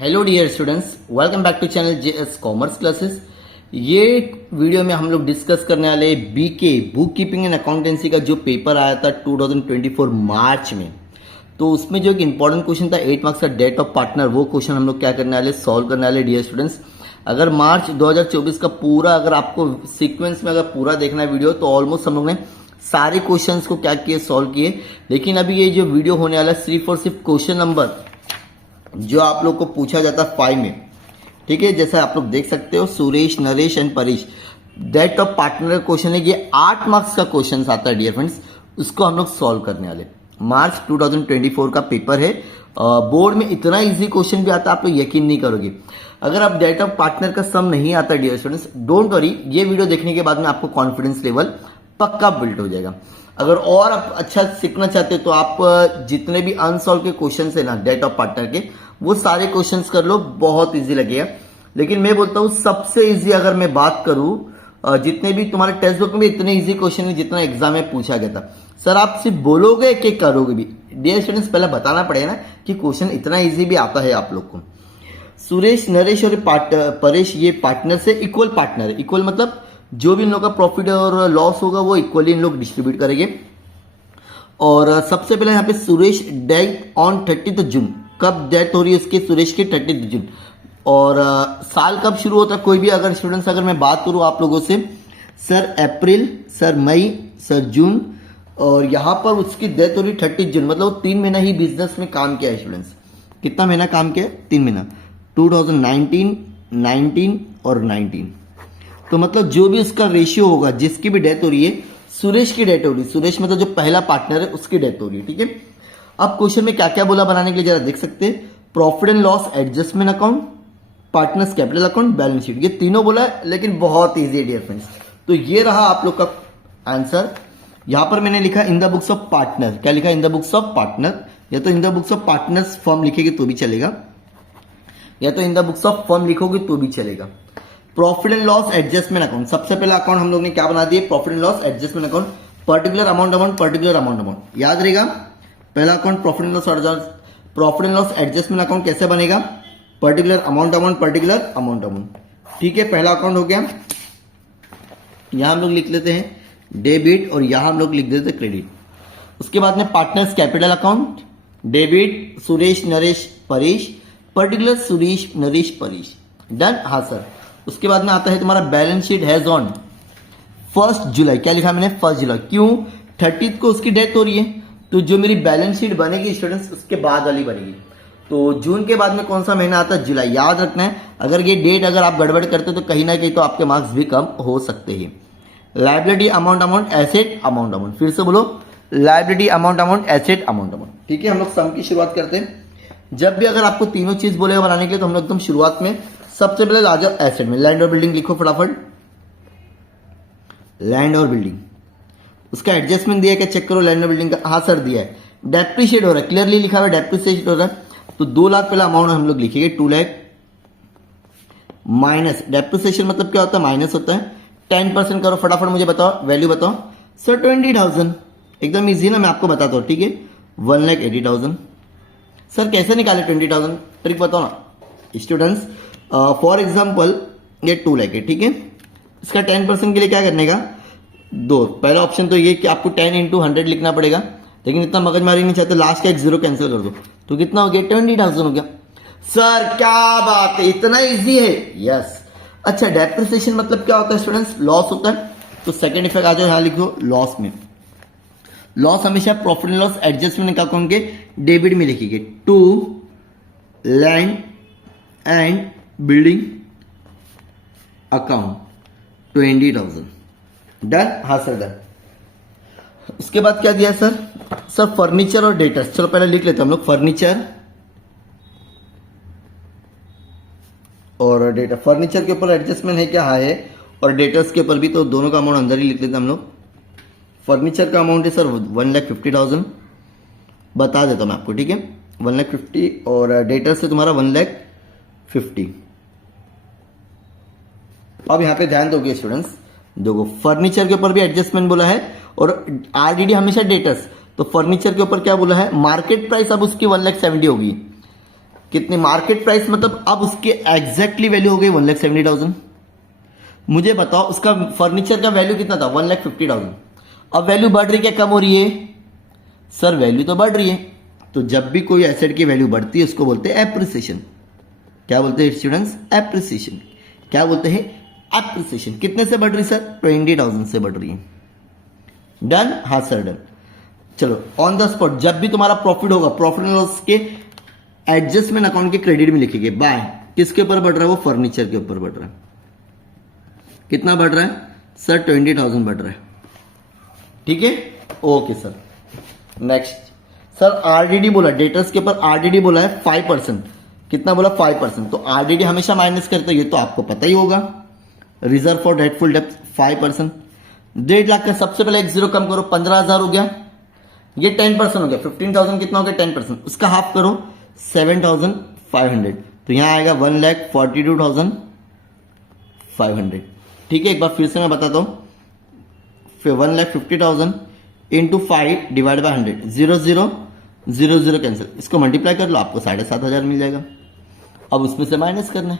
Hello dear students, welcome back to channel JS commerce classes. ये video में हम लोग डिस्कस करने वाले BK book keeping and accountancy का जो पेपर आया था 2024 मार्च में। तो उसमें जो एक इंपॉर्टेंट क्वेश्चन था 8 मार्क्स का डेट ऑफ पार्टनर, वो क्वेश्चन हम लोग क्या करने वाले, सॉल्व करने वाले डियर स्टूडेंट्स। अगर मार्च 2024 का पूरा, अगर आपको सीक्वेंस में अगर पूरा देखना है वीडियो, तो ऑलमोस्ट हम लोग ने सारे क्वेश्चंस को क्या किए, सॉल्व किए। लेकिन अभी ये जो वीडियो होने वाला है सिर्फ और सिर्फ क्वेश्चन नंबर जो आप लोग को पूछा जाता है 5 में, ठीक है। जैसा आप लोग देख सकते हो, Suresh, Naresh and Paresh, date of partner question है। ये 8 मार्क्स का क्वेश्चन आता है डियर फ्रेंड्स, उसको हम लोग सॉल्व करने वाले। मार्च 2024 का पेपर है। बोर्ड में इतना इजी क्वेश्चन भी आता है, आप लोग यकीन नहीं करोगे। अगर आप डेट ऑफ पार्टनर का सम नहीं आता डियर स्टूडेंट्स, डोंट वरी, ये वीडियो देखने के बाद में आपको कॉन्फिडेंस लेवल पक्का बिल्ड हो जाएगा। अगर और आप अच्छा सीखना चाहते हो तो आप जितने भी अनसॉल्व के क्वेश्चन है ना डेट ऑफ पार्टनर के, वो सारे क्वेश्चंस कर लो, बहुत इजी लगेगा। लेकिन मैं बोलता हूं सबसे इजी अगर मैं बात करूं, जितने भी तुम्हारे टेक्स्ट बुक में इतने इजी क्वेश्चन है जितना एग्जाम में पूछा गया था। सर आप सिर्फ बोलोगे कि करोगे भी? डियर स्टूडेंट्स, पहले बताना पड़ेगा ना कि क्वेश्चन इतना इजी भी आता है आप लोग को। सुरेश, नरेश और परेश ये पार्टनर से इक्वल पार्टनर है। इक्वल मतलब जो भी इन लोग का प्रॉफिट और लॉस होगा वो इक्वली इन लोग डिस्ट्रीब्यूट करेंगे। और सबसे पहले यहाँ पे सुरेश डेथ ऑन 30 जून, कब डेथ हो रही है उसके, सुरेश की 30 जून। और साल कब शुरू होता है, कोई भी अगर स्टूडेंट्स, अगर मैं बात करूं आप लोगों से, सर अप्रैल, सर मई, सर जून, और यहां पर उसकी डेथ हो रही 30 जून, मतलब वो 3 महीना ही बिजनेस में काम किया है स्टूडेंट्स। कितना महीना काम किया? 3 महीना, 2019, 19 और 19। तो मतलब जो भी उसका रेशियो होगा, जिसकी भी डेथ हो रही है, सुरेश की डेथ हो रही है, सुरेश मतलब जो पहला पार्टनर है उसकी डेथ हो रही है, ठीक है। अब क्वेश्चन में क्या क्या बोला बनाने के लिए जरा देख सकते हैं। Profit and loss adjustment account, partners capital account, balance sheet, ये तीनों बोला है, लेकिन बहुत इजी है डियर फ्रेंड्स। तो ये रहा आप लोग का आंसर। यहां पर मैंने लिखा in the books of partner, क्या लिखा? In the books of partner, या तो in the books of partners form लिखेगी तो भी चलेगा, या तो in the books of form लिखोगे तो भी चलेगा। Profit and loss adjustment account, सबसे पहला अकाउंट हम लोग ने क्या बना दिया? Profit and loss adjustment account, particular amount, particular amount, याद रहेगा। पहला account profit and loss adjustment account कैसे बनेगा? पर्टिकुलर अमाउंट, पर्टिकुलर अमाउंट, ठीक है। पहला अकाउंट हो गया। यहां हम लोग लिख लेते हैं डेबिट, और यहां हम लोग लिख देते हैं क्रेडिट। उसके बाद में partners capital account, debit Suresh, Naresh, Paresh, particular Suresh, Naresh, Paresh, done. हाँ सर। उसके बाद में आता है तुम्हारा बैलेंस शीट हैज ऑन 1 जुलाई, क्या लिखा मैंने? 1 जुलाई। क्यों? 30 को उसकी डेथ हो रही है, तो जो मेरी बैलेंस शीट बनेगी स्टूडेंट्स उसके बाद वाली बनेगी। तो जून के बाद में कौन सा महीना आता है? जुलाई। याद रखना है, अगर ये डेट अगर आप गड़बड़ करते हो तो कहीं ना कहीं तो आपके मार्क्स भी कम हो सकते हैं। लाइबिलिटी अमाउंट, एसेट अमाउंट, फिर से बोलो, लाइबिलिटी अमाउंट, एसेट अमाउंट, ठीक है। हम लोग सम की शुरुआत करते हैं। जब भी अगर आपको तीनों चीज बोलेगा बनाने के लिए, तो हम लोग एकदम शुरुआत में सबसे पहले आ जाओ एसेट में। लैंड और बिल्डिंग लिखो फटाफट, लैंड और बिल्डिंग। उसका एडजस्टमेंट दिया क्या, चेक करो लैंड और बिल्डिंग का। हाँ सर दिया है। डेप्रिशिएट हो रहा है, क्लियरली लिखा हुआ है डेप्रिशिएट हो रहा है। तो 2 लाख पहला अमाउंट हम लोग लिखेंगे, 2 लाख माइनस डेप्रिसिएशन मतलब क्या होता है? माइनस होता है। 10% करो फटाफट, मुझे बताओ वैल्यू बताओ। सर 20,000, एकदम इजी ना, मैं आपको बताता हूँ, ठीक है। 1,80,000। सर कैसे निकाले 20,000? ट्रिक बताओ ना स्टूडेंट्स। फॉर एग्जाम्पल ये 2 लाख है, ठीक है। इसका 10% के लिए क्या करने का? 2। पहला ऑप्शन तो ये कि आपको 10 × 100 लिखना पड़ेगा, लेकिन इतना मगजमारी नहीं चाहते, लास्ट का एक 0 कैंसिल कर दो, तो कितना हो गया? 20,000 हो गया। सर क्या बात है, इतना इजी है? यस। अच्छा, डेप्रिसिएशन मतलब क्या होता है स्टूडेंट्स? लॉस होता है। तो सेकंड इफेक्ट आ जाओ, यहां लिखो लॉस में। लॉस हमेशा प्रॉफिट एंड लॉस एडजस्टमेंट का अकाउंट के डेबिट में लिखेंगे। To land and building account 20,000, done. हाँ सर डन। उसके बाद क्या दिया सर? सर फर्नीचर और डेटर्स, चलो पहले लिख लेते हैं हम लोग, फर्नीचर और डेटा। फर्नीचर के ऊपर एडजस्टमेंट है क्या? हाँ है। और डेटर्स के ऊपर भी, तो दोनों का अमाउंट अंदर ही लिख लेते हैं हम लोग। फर्नीचर का अमाउंट है सर 1,50,000, बता देता हूं मैं आपको, ठीक है। 1,50,000 और डेटर्स से तुम्हारा 1,50,000। अब यहां पे ध्यान दोगे स्टूडेंट्स, देखो फर्नीचर के ऊपर भी एडजस्टमेंट बोला है, और आरडीडी हमेशा डेटर्स। तो फर्नीचर के ऊपर क्या बोला है? मार्केट प्राइस अब उसकी 1,70,000 होगी, कितनी मार्केट प्राइस, मतलब अब उसके एग्जैक्टली वैल्यू हो गई 1,70,000। मुझे बताओ उसका फर्नीचर का वैल्यू कितना था, 1,50,000। अब वैल्यू बढ़ रही क्या कम हो रही है? सर वैल्यू तो बढ़ रही है। तो जब भी कोई एसेट की वैल्यू बढ़ती है उसको बोलते हैं एप्रिसिएशन। क्या बोलते हैं स्टूडेंट्स? एप्रिसिएशन। क्या बोलते हैं? एप्रिसिएशन। कितने से बढ़ रही सर? 20,000 से बढ़ रही है। डन? हाँ सर डन। चलो ऑन द स्पॉट जब भी तुम्हारा प्रॉफिट होगा, प्रॉफिट एंड लॉस के एडजस्टमेंट अकाउंट के क्रेडिट में लिखेंगे बाय। किसके ऊपर बढ़ रहा है? वो फर्नीचर के ऊपर बढ़ रहा है। कितना बढ़ रहा है सर? 20,000 बढ़ रहा है। ठीक है, okay sir. Next sir RDD बोला, डेटर्स के ऊपर आरडीडी बोला है 5%। कितना बोला? 5%। तो आरडीडी हमेशा माइनस करते हैं, ये तो आपको पता ही होगा। रिजर्व फॉर डेटफुल डेप्थ 5%। 1.5 लाख का सबसे पहले एक जीरो कम करो, 15,000 हो गया। ये 10% हो गया। 15,000 कितना हो गया? 10%। उसका हाफ करो 7,500। तो यहां आएगा 1,42,500। ठीक है, एक बार फिर से मैं बताता हूं। फिर 1,50,000 इंटू 5 डिवाइड बाय 100, 0 0 0 0 कैंसिल। इसको मल्टीप्लाई कर लो, आपको 7,500 मिल जाएगा। अब उसमें से माइनस करना है।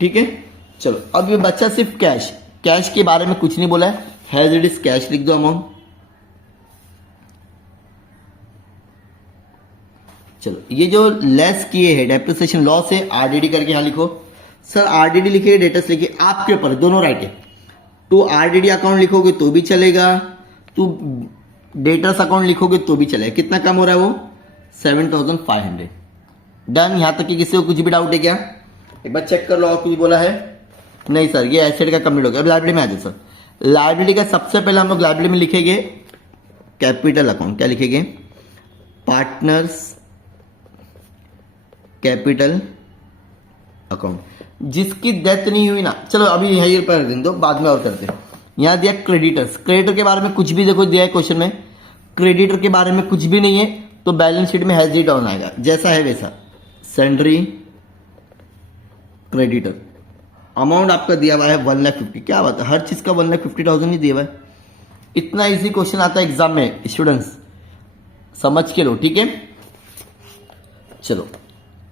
ठीक है, चलो अब ये बच्चा सिर्फ कैश। कैश के बारे में कुछ नहीं बोला है, हैज इट इज कैश लिख दो अमाउंट। चलो ये जो लेस किए है डेप्रिसिएशन लॉस है, आरडीडी करके यहां लिखो। सर आरडीडी लिखिए, डेटस लिखिए, आपके ऊपर, दोनों राइट है। तो आरडीडी अकाउंट लिखोगे तो भी चलेगा, तो डेटर्स अकाउंट लिखोगे तो भी चलेगा। कितना कम हो रहा है वो? 7,500। डन। यहां तक कि किसी को कुछ भी डाउट है क्या? एक बार चेक कर लो, और कुछ बोला है? नहीं सर, ये एसेट का कंप्लीट हो गया। अब लाइबिलिटी में आ जाओ सर। लाइबिलिटी का सबसे पहले हम लोग लाइबिलिटी में लिखेंगे कैपिटल अकाउंट। क्या लिखेंगे? Partners capital account. जिसकी डेथ नहीं हुई ना, चलो अभी यहीं पर दो, बाद में और करते हैं। यहां दिया क्रेडिटर्स। क्रेडिटर के बारे में कुछ भी देखो दिया है क्वेश्चन में, क्रेडिटर के बारे में कुछ भी नहीं है, तो बैलेंस शीट में हैज इट डाउन आएगा, जैसा है वैसा। सेंड्री क्रेडिटर अमाउंट आपका दिया हुआ है 1,50,000। क्या बात है, हर चीज का 1,50,000 ही दिया हुआ है। इतना इजी क्वेश्चन आता है एग्जाम में स्टूडेंट्स, समझ के लो। ठीक है, चलो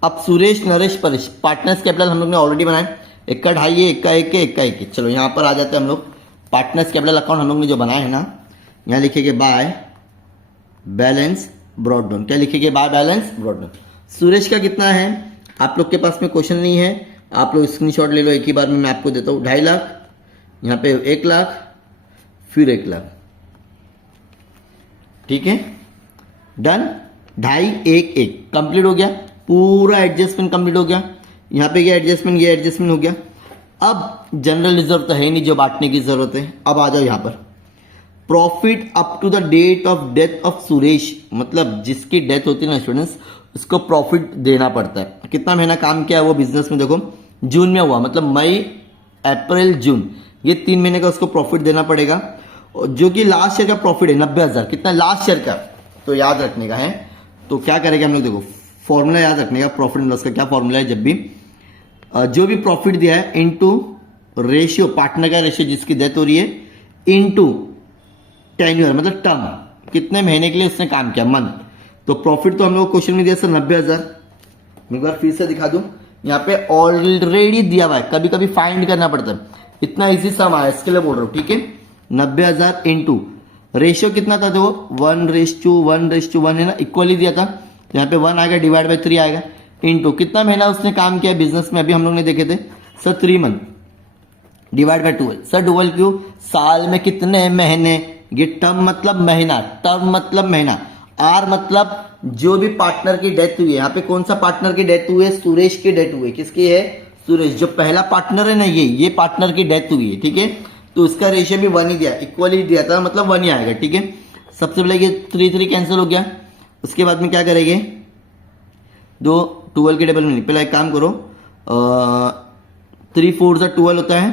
अब सुरेश नरेश परेश पार्टनर्स कैपिटल हम लोग ने ऑलरेडी बनाया। एक का 2.5 है, एक का 1 है, एक का 1 है। चलो यहां पर आ जाते हैं हम लोग। पार्टनर्स कैपिटल अकाउंट हम लोग ने जो बनाया है ना, यहां लिखेंगे बाय बैलेंस ब्रॉट डाउन। क्या लिखेंगे? By balance brought down. Suresh का कितना है? आप लोग के पास में क्वेश्चन नहीं है, आप लोग स्क्रीनशॉट ले लो, एक ही बार में मैं आपको देता हूं। 2.5 लाख, यहां पे 1 लाख, फिर 1 लाख। ठीक है, डन। 2.5 1 1 कंप्लीट हो गया, पूरा एडजस्टमेंट कंप्लीट हो गया। यहां पे ये एडजस्टमेंट हो गया। अब जनरल रिजर्व तो है नहीं जो बांटने की जरूरत है। अब आ जाओ यहां पर, profit up to the date of death of Suresh, मतलब जिसकी डेथ होती है ना स्टूडेंट्स, उसको प्रॉफिट देना पड़ता है। कितना महीना काम किया है वो बिजनेस में, देखो जून में हुआ, मतलब मई अप्रैल जून, ये 3 महीने का उसको प्रॉफिट देना पड़ेगा। जो कि लास्ट ईयर का प्रॉफिट है 90,000। कितना लास्ट ईयर का, तो याद रखने का है। तो क्या करेंगे हम लोग, देखो फॉर्मूला याद रखने का, प्रॉफिट एंड लॉस का क्या फॉर्मूला है, जब भी जो भी प्रॉफिट दिया है इनटू रेशियो, पार्टनर का रेशियो जिसकी डेथ हो रही है, इनटू टेन्यूर मतलब टर्म, कितने महीने के लिए उसने काम किया, मंथ। तो प्रॉफिट तो हम लोग क्वेश्चन में दिया सर 90,000। मैं एक बार फिर से दिखा दूं, यहाँ पे ऑलरेडी दिया हुआ है, कभी कभी फाइंड करना पड़ता है। इतना इजी सम आया, इसके लिए बोल रहा हूं। ठीक है, 90,000 इंटू रेशियो कितना था, देखो 1:1 है ना, इक्वली दिया था। यहाँ पे 1 आएगा, डिवाइड बाई 3 आएगा, इंटू कितना महीना उसने काम किया बिजनेस में, अभी हम लोग ने देखे थे sir 3 month, divide by 12। Sir 12 क्यों? साल में कितने महीने, ये टर्म मतलब महीना, टर्म मतलब महीना, आर मतलब जो भी पार्टनर की डेथ हुई है। यहाँ पे कौन सा पार्टनर की डेथ हुई है? सुरेश की डेथ हुई है। किसकी है? सुरेश, जो पहला पार्टनर है ना, ये पार्टनर की डेथ हुई है। ठीक है, तो उसका रेशियो भी 1 ही दिया, इक्वली दिया था, मतलब 1 ही आएगा। ठीक है, सबसे पहले ये 3 कैंसिल हो गया। उसके बाद में क्या करेंगे, 12 के टेबल में नहीं, पहले एक काम करो, 3 4 से 12 होता है,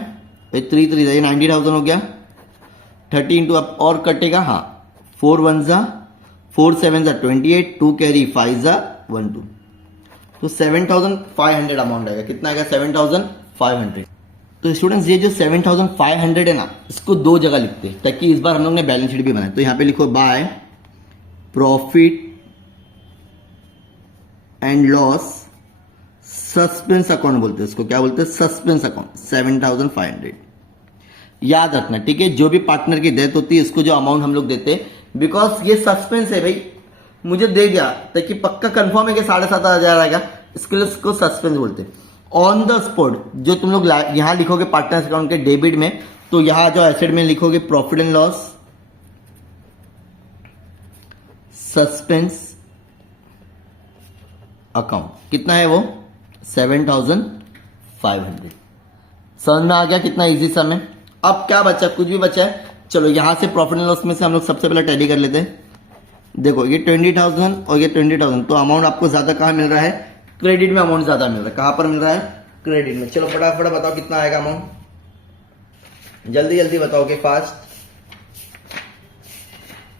3 3 ये 90,000 हो गया। 30 इंटू अब और कटेगा, हाँ 4 1 जा 4 7 जा 28, 2 कैरी 5 जा 1 2, तो 7,500 अमाउंट आएगा। कितना आएगा? 7,500। तो स्टूडेंट्स ये जो 7,500 है ना, इसको 2 जगह लिखते हैं ताकि इस बार हम लोग ने बैलेंस शीट भी बनाया। तो यहां पे लिखो by profit and loss suspense account बोलते हैं इसको, क्या बोलते हैं, सस्पेंस अकाउंट 7,500 याद रखना, ठीक है। जो भी पार्टनर की डेथ होती है इसको जो अमाउंट हम लोग देते हैं, बिकॉज ये सस्पेंस है भाई, मुझे दे दिया ताकि पक्का कंफर्म है कि 7,500 आएगा, इसके लिए उसको सस्पेंस बोलते हैं। ऑन द स्पॉट जो तुम लोग यहां लिखोगे पार्टनर्स अकाउंट के डेबिट में, तो यहां जो एसेट में लिखोगे profit and loss suspense account, कितना है वो 7,500। समझ में आ गया कितना इजी सम है। अब क्या बचा, कुछ भी बचा है, चलो यहां से प्रॉफिट एंड लॉस में से हम लोग सबसे पहले टैली कर लेते हैं। देखो ये 20,000 और ये 20,000, तो अमाउंट आपको ज्यादा कहां मिल रहा है, क्रेडिट में अमाउंट ज्यादा मिल रहा है। कहां पर मिल रहा है, क्रेडिट में। चलो फटाफट बताओ कितना आएगा अमाउंट, जल्दी जल्दी बताओगे,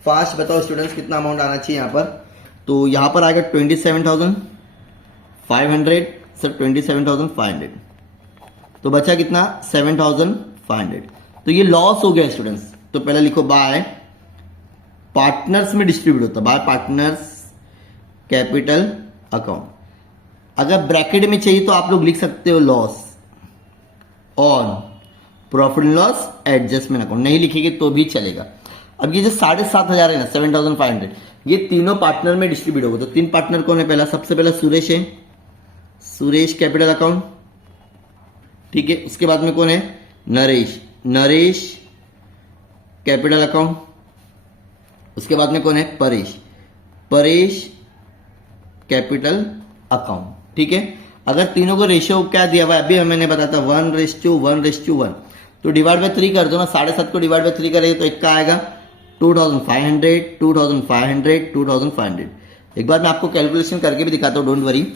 फास्ट बताओ स्टूडेंट्स, कितना अमाउंट आना चाहिए यहाँ पर। तो यहां पर आएगा 27,500 सर, 27,500, तो बचा कितना 7,500। तो ये लॉस हो गया स्टूडेंट्स। तो पहले लिखो बाय पार्टनर्स में डिस्ट्रीब्यूट होता है, बाय पार्टनर्स कैपिटल अकाउंट। अगर ब्रैकेट में चाहिए तो आप लोग लिख सकते हो loss on profit and loss adjustment account, नहीं लिखेंगे तो भी चलेगा। अब ये जो 7,500 है ना 7,500, ये तीनों पार्टनर में डिस्ट्रीब्यूट होगा। तो 3 पार्टनर कौन है, पहला सबसे पहला सुरेश है, सुरेश कैपिटल अकाउंट, ठीक है। उसके बाद में कौन है, नरेश, नरेश कैपिटल अकाउंट। उसके बाद में कौन है, परेश, परेश कैपिटल अकाउंट, ठीक है। अगर तीनों को रेशियो क्या दिया हुआ है अभी मैंने बताया था 1:1:1, तो डिवाइड बाय 3 कर दो ना, 7,500 को डिवाइड बाय 3 करेंगे तो एक का आएगा 2,500, 2,500, 2,500। एक बार मैं आपको कैलकुलेशन करके भी दिखाता हूँ, don't worry.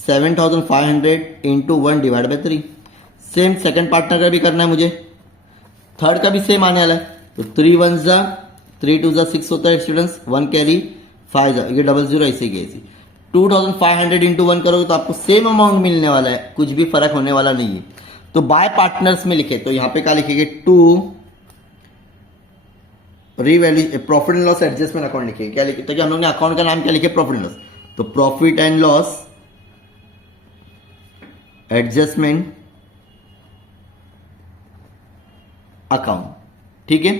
7,500 into 1 divide by 3। Same second partner का भी करना है मुझे, थर्ड का भी सेम आने वाला है। तो 3 1 जा 3 2 जा 6 होता है स्टूडेंट्स, 1 कैरी 5 जा, ये 00 ऐसे की ऐसी। 2,500 इंटू 1 करोगे तो आपको सेम अमाउंट मिलने वाला है, कुछ भी फर्क होने वाला नहीं है। तो बाय पार्टनर्स में लिखे तो यहां पे क्या लिखेंगे, 2 revalue profit and loss adjustment account लिखे, क्या लिखे, तो क्या हम लोग ने अकाउंट का नाम क्या लिखे, प्रॉफिट एंड लॉस। तो profit and loss adjustment account, ठीक है।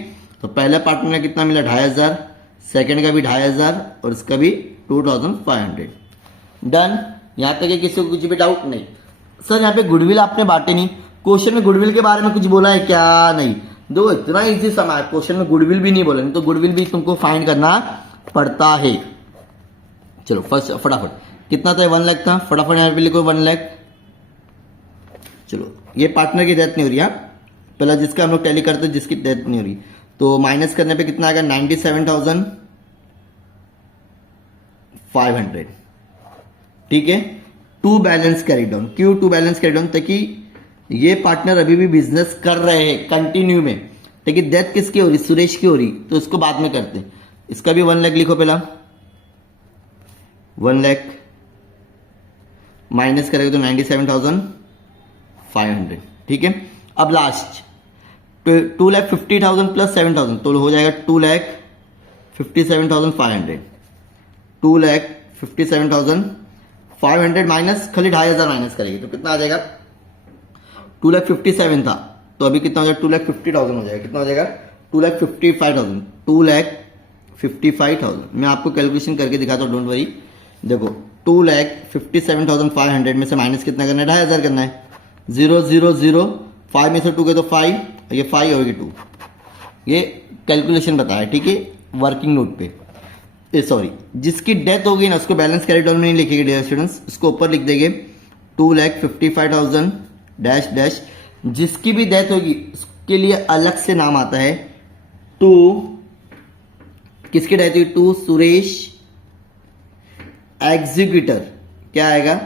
तो पहले पार्टनर में कितना मिला 2,500, सेकंड का भी 2,500 और इसका भी 2,500। डन। यहां तक है, किसी को कुछ भी डाउट नहीं। सर यहाँ पे गुडविल आपने बांटे नहीं, क्वेश्चन में गुडविल के बारे में कुछ बोला है क्या, नहीं। दो इतना इजी समा है, क्वेश्चन में गुडविल भी नहीं बोला, नहीं तो गुडविल भी तुमको फाइंड करना पड़ता है। चलो फर्स्ट फटाफट कितना था, 1 लाख था, फटाफट यहाँ पे लिखो 1 लाख। चलो ये पार्टनर की डेथ नहीं हो रही, पहला जिसका हम लोग टैली करते हैं जिसकी डेथ नहीं हो रही, तो माइनस करने पे कितना आएगा 97,500, ठीक है। 2 बैलेंस कैरी डाउन, क्यों 2 बैलेंस कैरी डाउन, ताकि ये पार्टनर अभी भी बिजनेस कर रहे हैं कंटिन्यू में, ताकि डेथ किसकी हो रही, सुरेश की हो रही, तो इसको बाद में करते हैं। इसका भी 1 लाख लिखो, पहला 1 लाख माइनस करेगा तो 97,500, ठीक है। अब लास्ट 2,50,000 प्लस 7,000 तो हो जाएगा 2,57,500, 2,57,500 माइनस खाली 2,500 माइनस करेगी तो कितना आ जाएगा, 2,57,000 था तो अभी कितना हो जाएगा 2,50,000 हो जाएगा, कितना हो जाएगा 2,55,000, 2,55,000। मैं आपको कैलकुलेशन करके दिखाता हूँ, डोंट वरी। देखो 2,57,500 में से माइनस कितना करना है, 2,500 करना है। 0 0 0 5 में से 2 गए तो 5, ये 5 होगी 2, ये कैलकुलेशन बताया, ठीक है, वर्किंग नोट पे। सॉरी, जिसकी डेथ होगी ना उसको बैलेंस कैरी डाउन में नहीं लिखेंगे डियर स्टूडेंट्स, उसको ऊपर लिख देंगे 2,55,000 डैश डैश। जिसकी भी डेथ होगी उसके लिए अलग से नाम आता है, टू किसकी डेथ हुई, टू सुरेश एग्जीक्यूटर, क्या आएगा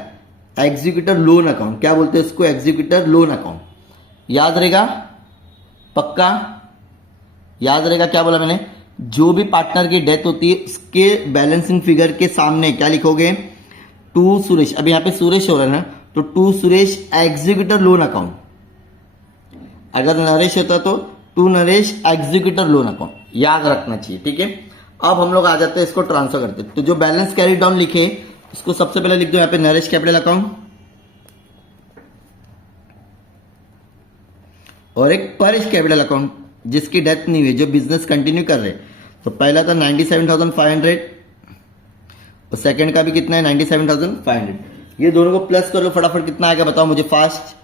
एग्जीक्यूटर लोन अकाउंट, क्या बोलते हैं उसको, एग्जीक्यूटर लोन अकाउंट। याद रहेगा, पक्का याद रहेगा क्या बोला मैंने, जो भी पार्टनर की डेथ होती है उसके बैलेंसिंग फिगर के सामने क्या लिखोगे, टू सुरेश, अब यहां पे सुरेश हो रहा है ना, तो to Suresh executor loan account. अगर नरेश होता तो to Naresh executor loan account, याद रखना चाहिए, ठीक है। अब हम लोग आ जाते हैं इसको ट्रांसफर करते, तो जो बैलेंस कैरी डाउन लिखे उसको सबसे पहले लिख दो यहाँ पे नरेश कैपिटल अकाउंट, और एक परिश कैपिटल अकाउंट जिसकी डेथ नहीं हुई, जो बिजनेस कंटिन्यू कर रहे। तो पहला था 97,500 और सेकंड का भी कितना है 97,500। ये दोनों को प्लस कर लो फटाफट, कितना आएगा बताओ मुझे फास्ट।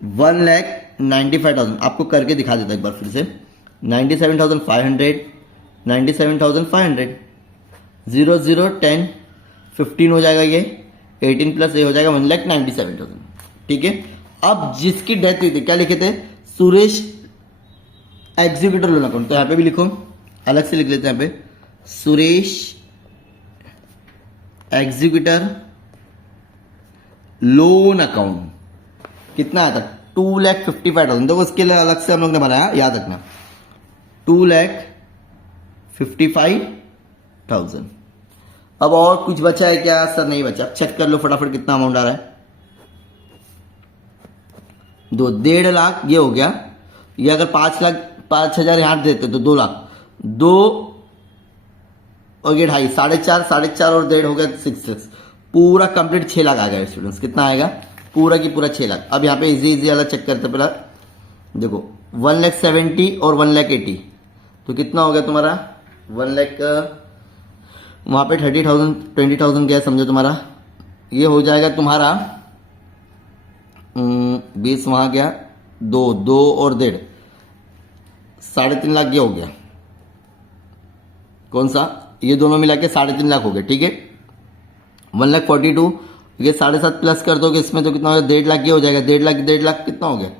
1,95,000। आपको करके दिखा देता एक बार फिर से। 97,500, 97,500, 0 0 10 15 हो जाएगा ये, 18 प्लस ये हो जाएगा 1,97,000। ठीक है। अब जिसकी डेथ हुई थी क्या लिखे थे, सुरेश एग्जीक्यूटर लोन अकाउंट, तो यहां पे भी लिखो, अलग से लिख लेते हैं यहाँ पे, सुरेश एग्जीक्यूटर लोन अकाउंट। कितना आया था 2,55,000। देखो उसके लिए अलग से हम लोग ने बनाया, याद रखना 2,55,000। अब और कुछ बचा है क्या सर, नहीं बचा। चेक कर लो फटाफट कितना अमाउंट आ रहा है। 1.5 लाख ये हो गया। ये अगर 5,00,000 यहां देते तो 2 लाख, 2 और ये 2.5, 4.5, 4.5 और 1.5 हो गया 6 लाख। पूरा कंप्लीट 6 लाख आ गया स्टूडेंट्स। कितना आएगा पूरा की पूरा 6 लाख। अब यहाँ पे इजी वाला चेक करते पहला, देखो 1,70,000 और 1,80,000, तो कितना हो गया तुम्हारा 1 लाख। वहां पे 30,000 20,000 गया समझो तुम्हारा। ये हो जाएगा तुम्हारा 20 वहां गया, 2 और 1.5, 3.5 लाख ये हो गया। कौन सा, ये दोनों मिला के 3.5 लाख हो गया। ठीक है। 1,42,000, ये 7.5 प्लस कर दोगे इसमें तो कितना हो गया 1.5 लाख ये हो जाएगा। 1.5 लाख कितना हो गया,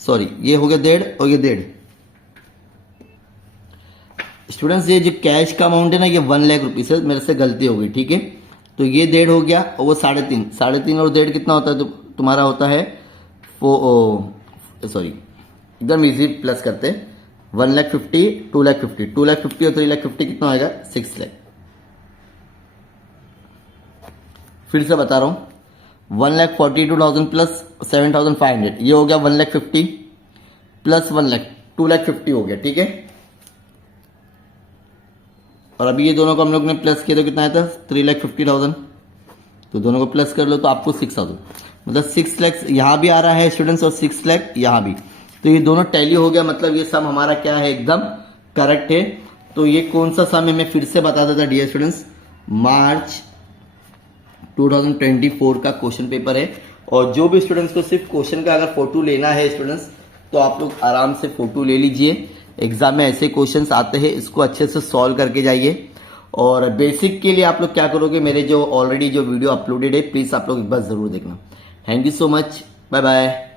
सॉरी ये हो गया 1.5 और ये 1.5। स्टूडेंट्स ये जो कैश का अमाउंट है ना ये 1 लाख रुपीज है, मेरे से गलती हो गई। ठीक है। तो ये 1.5 हो गया और वो 3.5 और 1.5 कितना होता है, तो तुम्हारा होता है सॉरी एकदम इजी प्लस करते 1,50,000, 2,50,000, 2,50,000 और 3,50,000 कितना आएगा 6 लाख। फिर से बता रहा हूं 1,42,000 प्लस 7,500 ये हो गया 1,50,000 प्लस 1 लाख 2,50,000 हो गया। ठीक है। और अभी ये दोनों को हम लोग ने प्लस किया तो कितना आया था 3,50,000। तो दोनों को प्लस कर लो तो आपको 6,000, मतलब 6 लाख यहां भी आ रहा है स्टूडेंट्स और 6 लाख यहां भी। तो ये दोनों टैली हो गया, मतलब ये सम हमारा क्या है एकदम करेक्ट है। तो ये कौन सा सम है मैं फिर से बता देता डियर स्टूडेंट्स, मार्च 2024 का क्वेश्चन पेपर है। और जो भी स्टूडेंट्स को सिर्फ क्वेश्चन का अगर फोटो लेना है स्टूडेंट्स तो आप लोग आराम से फोटो ले लीजिए। एग्जाम में ऐसे क्वेश्चंस आते हैं, इसको अच्छे से सॉल्व करके जाइए। और बेसिक के लिए आप लोग क्या करोगे, मेरे जो ऑलरेडी जो वीडियो अपलोडेड है प्लीज आप लोग एक बार जरूर देखना। Thank you so much, bye bye.